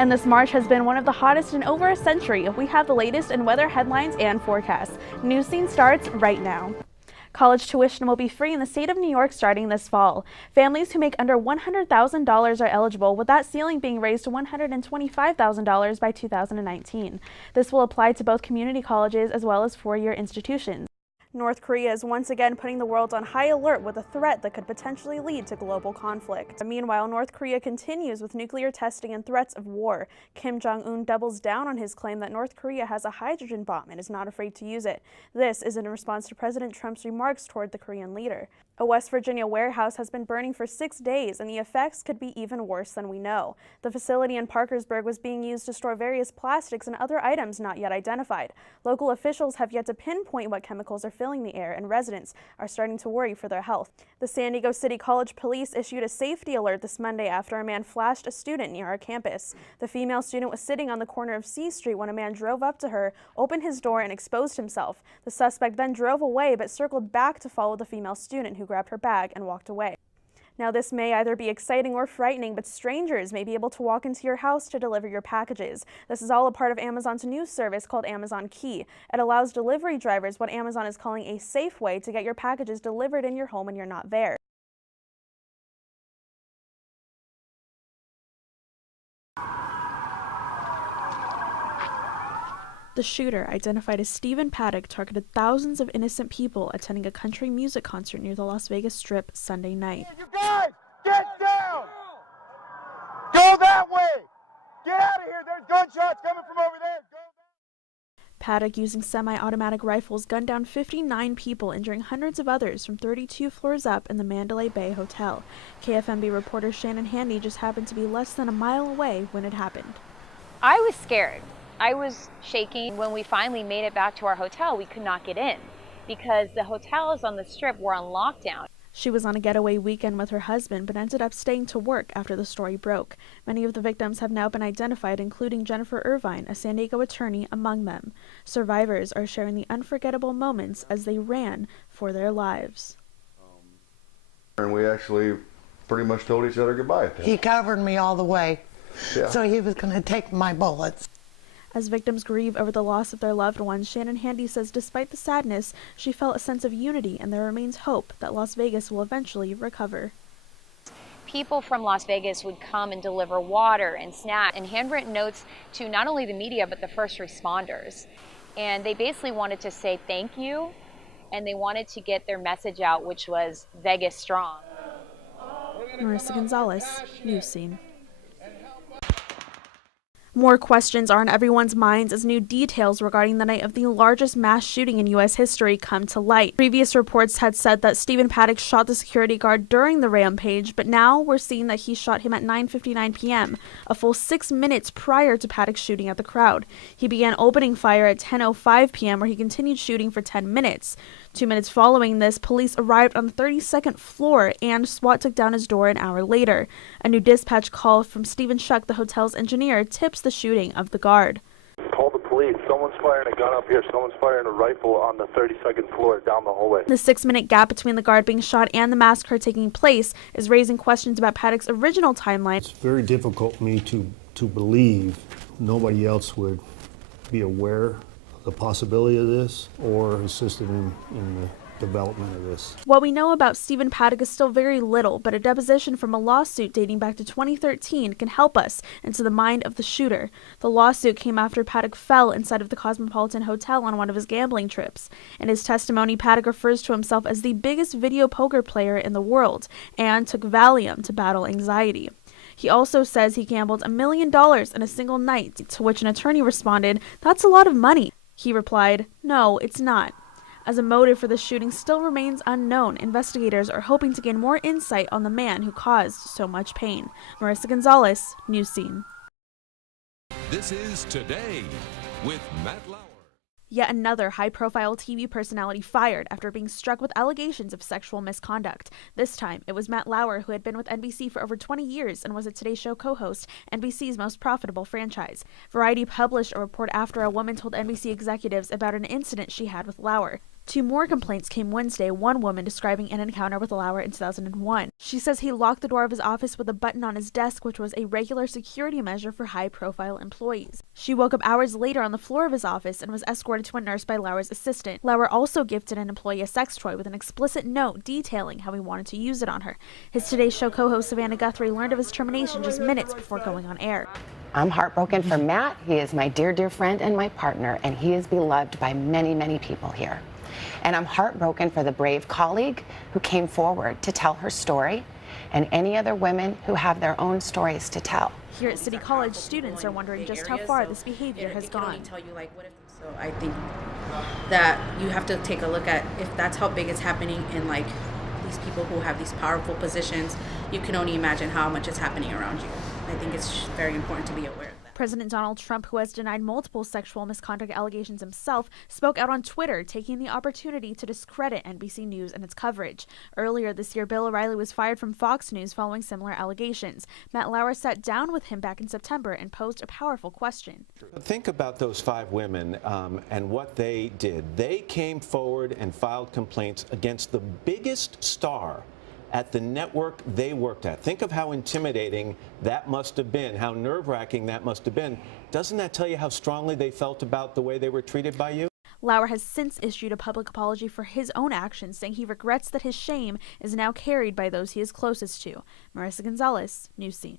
And this March has been one of the hottest in over a century. We have the latest in weather headlines and forecasts. News Scene starts right now. College tuition will be free in the state of New York starting this fall. Families who make under $100,000 are eligible, with that ceiling being raised to $125,000 by 2019. This will apply to both community colleges as well as four-year institutions. North Korea is once again putting the world on high alert with a threat that could potentially lead to global conflict. Meanwhile, North Korea continues with nuclear testing and threats of war. Kim Jong-un doubles down on his claim that North Korea has a hydrogen bomb and is not afraid to use it. This is in response to President Trump's remarks toward the Korean leader. A West Virginia warehouse has been burning for 6 days, and the effects could be even worse than we know. The facility in Parkersburg was being used to store various plastics and other items not yet identified. Local officials have yet to pinpoint what chemicals are filling the air, and residents are starting to worry for their health. The San Diego City College Police issued a safety alert this Monday after a man flashed a student near our campus. The female student was sitting on the corner of C Street when a man drove up to her, opened his door, and exposed himself. The suspect then drove away but circled back to follow the female student, who grabbed her bag and walked away. Now, this may either be exciting or frightening, but strangers may be able to walk into your house to deliver your packages. This is all a part of Amazon's new service called Amazon Key. It allows delivery drivers what Amazon is calling a safe way to get your packages delivered in your home when you're not there. The shooter, identified as Stephen Paddock, targeted thousands of innocent people attending a country music concert near the Las Vegas Strip Sunday night. You guys, get down! Go that way! Get out of here! There's gunshots coming from over there! Go back. Paddock, using semi-automatic rifles, gunned down 59 people, injuring hundreds of others from 32 floors up in the Mandalay Bay Hotel. KFMB reporter Shannon Handy just happened to be less than a mile away when it happened. I was scared. I was shaking. When we finally made it back to our hotel, we could not get in because the hotels on the Strip were on lockdown. She was on a getaway weekend with her husband, but ended up staying to work after the story broke. Many of the victims have now been identified, including Jennifer Irvine, a San Diego attorney, among them. Survivors are sharing the unforgettable moments as they ran for their lives. And we actually pretty much told each other goodbye. He covered me all the way, Yeah. so he was going to take my bullets. As victims grieve over the loss of their loved ones, Shannon Handy says despite the sadness, she felt a sense of unity, and there remains hope that Las Vegas will eventually recover. People from Las Vegas would come and deliver water and snacks and handwritten notes to not only the media but the first responders. And they basically wanted to say thank you, and they wanted to get their message out, which was Vegas strong. Marissa Gonzales, News Scene. More questions are on everyone's minds as new details regarding the night of the largest mass shooting in U.S. history come to light. Previous reports had said that Stephen Paddock shot the security guard during the rampage, but now we're seeing that he shot him at 9:59 p.m., a full 6 minutes prior to Paddock shooting at the crowd. He began opening fire at 10:05 p.m., where he continued shooting for 10 minutes. 2 minutes following this, police arrived on the 32nd floor, and SWAT took down his door an hour later. A new dispatch call from Stephen Shuck, the hotel's engineer, tips the shooting of the guard. Call the police. Someone's firing a gun up here. Someone's firing a rifle on the 32nd floor down the hallway. The 6-minute gap between the guard being shot and the massacre taking place is raising questions about Paddock's original timeline. It's very difficult for me to believe nobody else would be aware the possibility of this or assisted in the development of this. What we know about Stephen Paddock is still very little, but a deposition from a lawsuit dating back to 2013 can help us into the mind of the shooter. The lawsuit came after Paddock fell inside of the Cosmopolitan Hotel on one of his gambling trips. In his testimony, Paddock refers to himself as the biggest video poker player in the world and took Valium to battle anxiety. He also says he gambled $1 million in a single night, to which an attorney responded, "That's a lot of money." He replied, "No, it's not." As a motive for the shooting still remains unknown, investigators are hoping to gain more insight on the man who caused so much pain. Marissa Gonzales, News Scene. This is Today with Matt Lauer. Yet another high-profile TV personality fired after being struck with allegations of sexual misconduct. This time, it was Matt Lauer, who had been with NBC for over 20 years and was a Today Show co-host, NBC's most profitable franchise. Variety published a report after a woman told NBC executives about an incident she had with Lauer. Two more complaints came Wednesday, one woman describing an encounter with Lauer in 2001. She says he locked the door of his office with a button on his desk, which was a regular security measure for high-profile employees. She woke up hours later on the floor of his office and was escorted to a nurse by Lauer's assistant. Lauer also gifted an employee a sex toy with an explicit note detailing how he wanted to use it on her. His Today Show co-host Savannah Guthrie learned of his termination just minutes before going on air. I'm heartbroken for Matt. He is my dear, dear friend and my partner, and he is beloved by many, many people here. And I'm heartbroken for the brave colleague who came forward to tell her story, and any other women who have their own stories to tell. Here at City College, students are wondering just how far this behavior has gone. So I think that you have to take a look at if that's how big it's happening in like these people who have these powerful positions. You can only imagine how much is happening around you. I think it's very important to be aware of that. President Donald Trump, who has denied multiple sexual misconduct allegations himself, spoke out on Twitter, taking the opportunity to discredit NBC News and its coverage. Earlier this year, Bill O'Reilly was fired from Fox News following similar allegations. Matt Lauer sat down with him back in September and posed a powerful question. Think about those 5 women and what they did. They came forward and filed complaints against the biggest star at the network they worked at. Think of how intimidating that must have been, how nerve-wracking that must have been. Doesn't that tell you how strongly they felt about the way they were treated by you? Lauer has since issued a public apology for his own actions, saying he regrets that his shame is now carried by those he is closest to. Marissa Gonzales, News Scene.